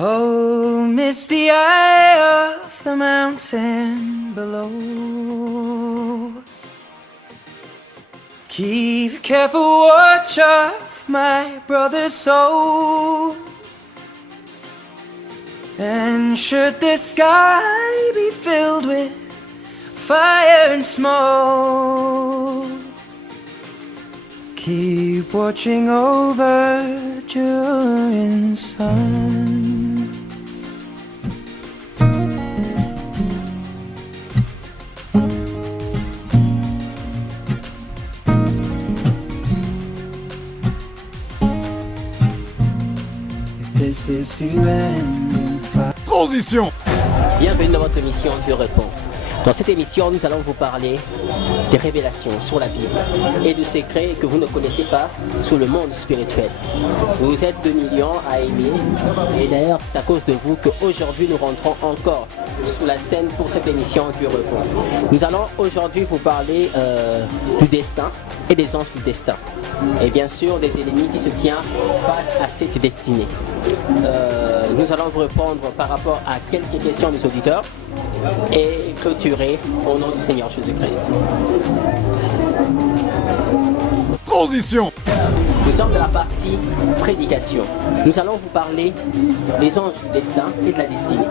Oh, misty eye of the mountain below, keep careful watch of my brother's souls. And should the sky be filled with fire and smoke, keep watching over during sun. This is to end in fire. Transition. Bienvenue dans votre émission Dieu répond. Dans cette émission, nous allons vous parler des révélations sur la Bible et de secrets que vous ne connaissez pas sur le monde spirituel. Vous êtes 2 millions à aimer et d'ailleurs c'est à cause de vous qu'aujourd'hui nous rentrons encore sous la scène pour cette émission Dieu répond. Nous allons aujourd'hui vous parler du destin et des anges du destin. Et bien sûr des ennemis qui se tiennent face à cette destinée. Nous allons vous répondre par rapport à quelques questions des auditeurs et clôturer au nom du Seigneur Jésus-Christ. Transition. Nous sommes dans la partie prédication. Nous allons vous parler des anges du destin et de la destinée.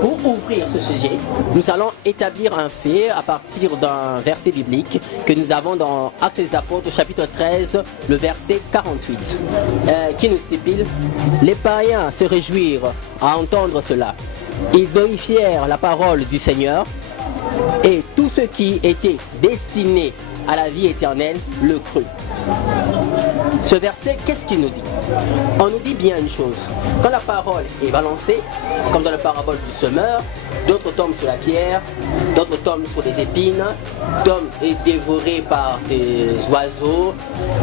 Pour ouvrir ce sujet, nous allons établir un fait à partir d'un verset biblique que nous avons dans Actes des Apôtres, chapitre 13, le verset 48, qui nous stipule « Les païens se réjouirent à entendre cela. Ils glorifièrent la parole du Seigneur et tous ceux qui étaient destinés à la vie éternelle le crurent. » Ce verset, qu'est-ce qu'il nous dit? On nous dit bien une chose. Quand la parole est balancée, comme dans la parabole du semeur, d'autres tombent sur la pierre, d'autres tombent sur des épines, d'autres est dévoré par des oiseaux,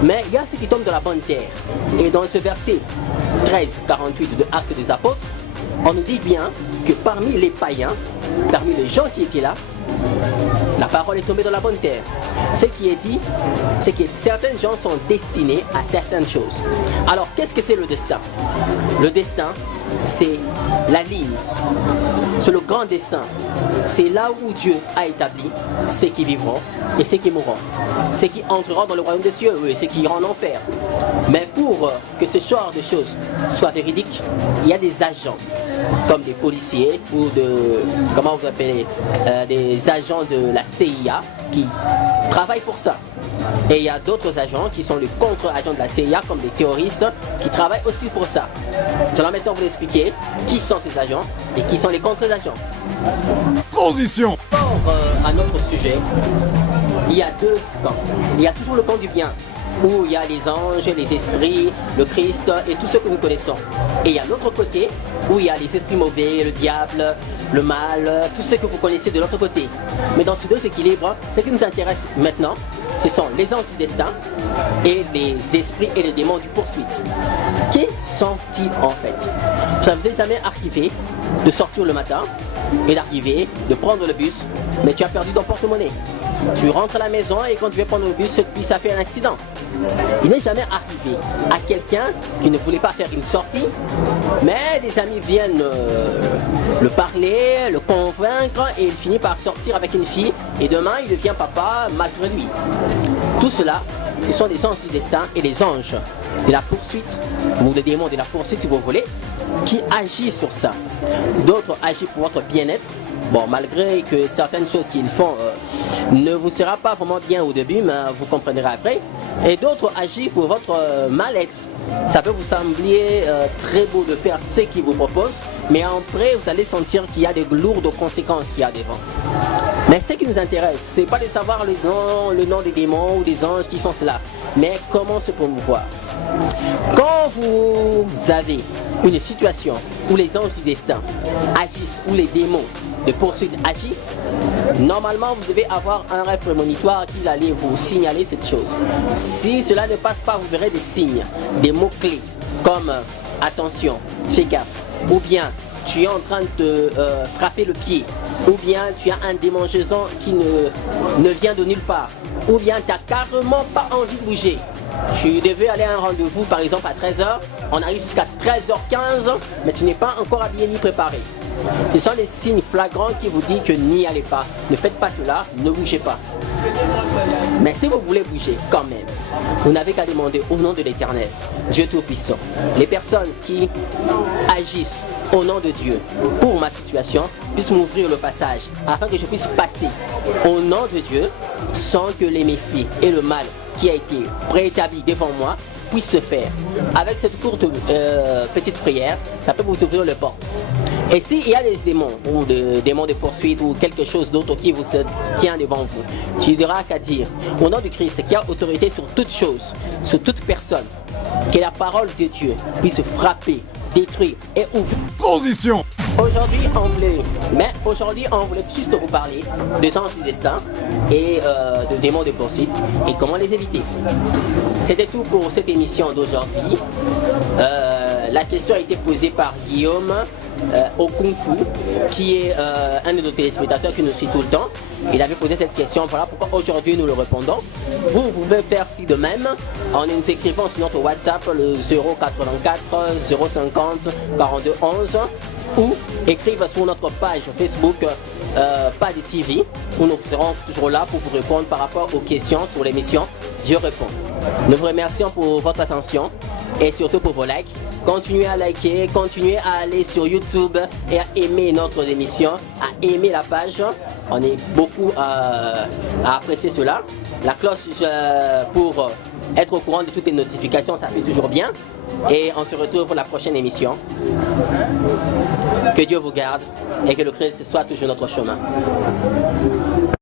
mais il y a ceux qui tombent dans la bonne terre. Et dans ce verset 13, 48 de Actes des Apôtres, on nous dit bien que parmi les païens, parmi les gens qui étaient là, la parole est tombée dans la bonne terre. Ce qui est dit, c'est que certains gens sont destinés à certaines choses. Alors, qu'est-ce que c'est le destin? Le destin, c'est la ligne, c'est le grand dessein. C'est là où Dieu a établi ceux qui vivront et ceux qui mourront. Ceux qui entreront dans le royaume des cieux et ceux qui iront en enfer. Mais pour que ce genre de choses soit véridique, il y a des agents, comme des policiers ou de, comment vous appelez, des agents de la CIA qui travaillent pour ça. Et il y a d'autres agents qui sont les contre-agents de la CIA, comme des terroristes, qui travaillent aussi pour ça. Je vais maintenant vous expliquer qui sont ces agents et qui sont les contre-agents. Transition. Pour à notre sujet, il y a deux camps. Il y a toujours le camp du bien, où il y a les anges, les esprits, le Christ et tout ce que nous connaissons. Et il y a l'autre côté, où il y a les esprits mauvais, le diable, le mal, tout ce que vous connaissez de l'autre côté. Mais dans ces deux équilibres, ce qui nous intéresse maintenant, ce sont les anges du destin et les esprits et les démons du poursuite. Qui sont-ils en fait? Ça vous est jamais arrivé de sortir le matin et d'arriver, de prendre le bus, mais tu as perdu ton porte-monnaie. Tu rentres à la maison et quand tu veux prendre le bus, ça fait un accident. Il n'est jamais arrivé à quelqu'un qui ne voulait pas faire une sortie, mais des amis viennent le parler, le convaincre et il finit par sortir avec une fille et demain il devient papa malgré lui. Tout cela, ce sont des anges du destin et les anges de la poursuite, ou des démons de la poursuite si vous voulez, qui agissent sur ça. D'autres agissent pour votre bien-être. Bon, malgré que certaines choses qu'ils font ne vous sera pas vraiment bien au début, mais vous comprendrez après. Et d'autres agissent pour votre mal-être. Ça peut vous sembler très beau de faire ce qu'ils vous proposent, mais après vous allez sentir qu'il y a des lourdes conséquences qu'il y a devant. Mais ce qui nous intéresse, c'est pas de savoir le nom des démons ou des anges qui font cela, mais comment se promouvoir. Quand vous avez une situation où les anges du destin agissent, où les démons de poursuite agissent, normalement vous devez avoir un rêve prémonitoire qui va aller vous signaler cette chose. Si cela ne passe pas, vous verrez des signes, des mots-clés comme attention, fais gaffe, ou bien tu es en train de frapper le pied, ou bien tu as un démangeaison qui ne vient de nulle part, ou bien tu n'as carrément pas envie de bouger. Tu devais aller à un rendez-vous par exemple à 13h, on arrive jusqu'à 13h15, mais tu n'es pas encore habillé ni préparé. Ce sont des signes flagrants qui vous disent que n'y allez pas. Ne faites pas cela, ne bougez pas. Mais si vous voulez bouger quand même, vous n'avez qu'à demander au nom de l'Éternel, Dieu Tout-Puissant. Les personnes qui agissent au nom de Dieu pour ma situation puissent m'ouvrir le passage afin que je puisse passer au nom de Dieu sans que les méfaits et le mal qui a été préétabli devant moi puisse se faire. Avec cette courte petite prière, ça peut vous ouvrir les portes. Et s'il y a des démons ou des démons de poursuite ou quelque chose d'autre qui vous se tient devant vous, tu n'auras qu'à dire au nom du Christ qui a autorité sur toute chose, sur toute personne, que la parole de Dieu puisse frapper, détruire et ouvrir. Transition. Aujourd'hui, on voulait juste vous parler de sens du destin et de démons de poursuite et comment les éviter. C'était tout pour cette émission d'aujourd'hui. La question a été posée par Guillaume Okunku, qui est un de nos téléspectateurs qui nous suit tout le temps. Il avait posé cette question, voilà pourquoi aujourd'hui nous le répondons. Vous pouvez faire ci de même en nous écrivant sur notre WhatsApp le 084 050 42 11 ou écrivez sur notre page Facebook Pas de TV où nous serons toujours là pour vous répondre par rapport aux questions sur l'émission Dieu répond. Nous vous remercions pour votre attention et surtout pour vos likes. Continuez à liker, continuez à aller sur YouTube et à aimer notre émission, à aimer la page. On est beaucoup à apprécier cela. La cloche pour être au courant de toutes les notifications, ça fait toujours bien. Et on se retrouve pour la prochaine émission. Que Dieu vous garde et que le Christ soit toujours notre chemin.